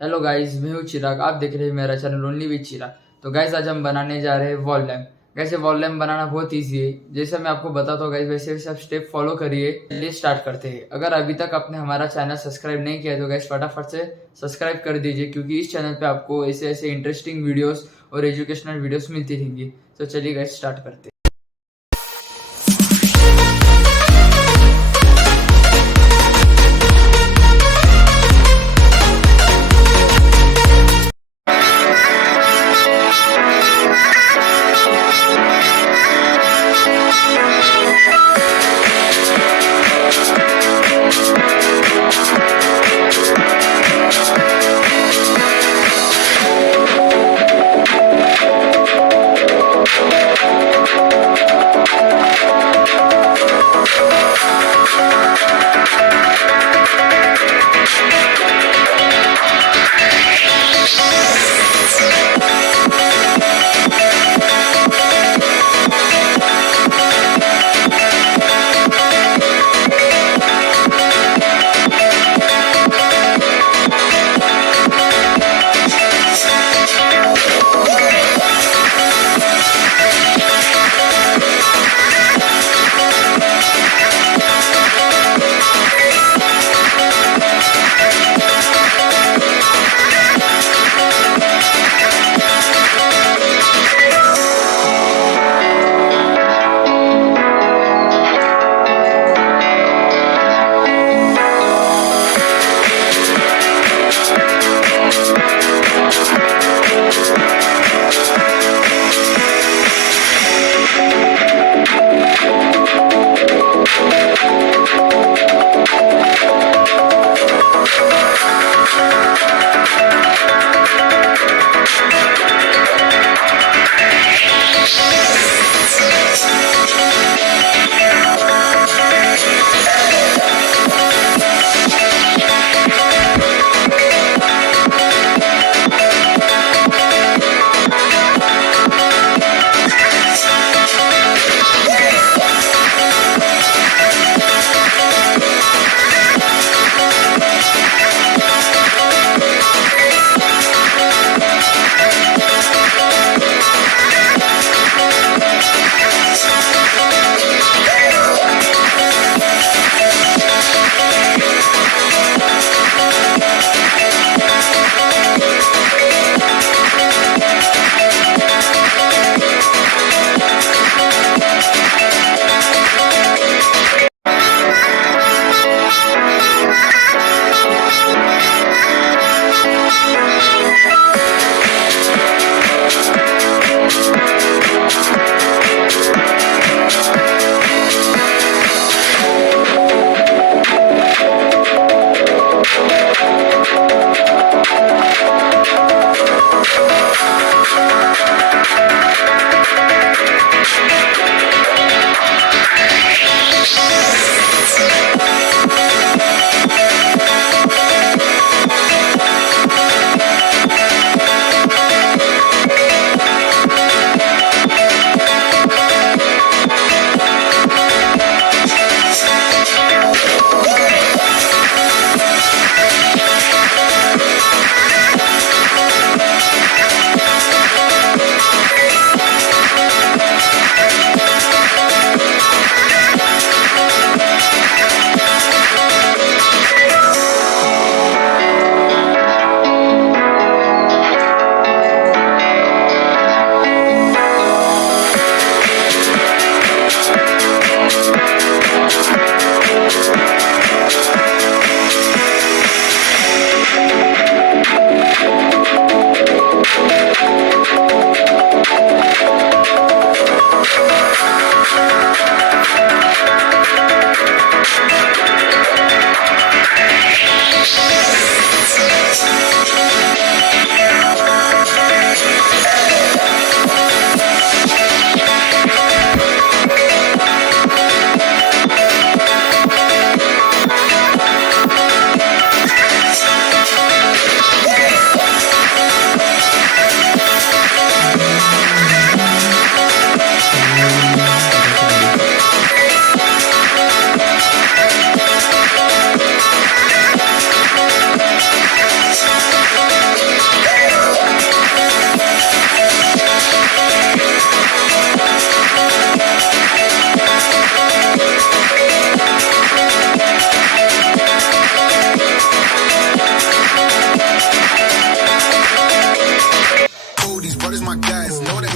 Hello guys, मैं हूँ चिराग। आप देख रहे हैं मेरा चैनल ओनली विद चिराग। तो गाइस आज हम बनाने जा रहे हैं वॉल लैम्प। गाइस ये वॉल लैम्प बनाना बहुत इजी है। जैसे मैं आपको बताता हूँ गाइस, वैसे वैसे आप स्टेप फॉलो करिए। चलिए स्टार्ट करते हैं। अगर अभी तक आपने हमारा चैनल सब्सक्राइब नहीं किया तो गाइस फटाफट से सब्सक्राइब कर दीजिए, क्योंकि इस चैनल पे आपको ऐसे ऐसे इंटरेस्टिंग वीडियोस और एजुकेशनल वीडियोस मिलती रहेंगी। तो चलिए गाइस स्टार्ट करते हैं।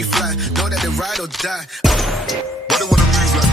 fly, know that they ride or die. Why they wanna move like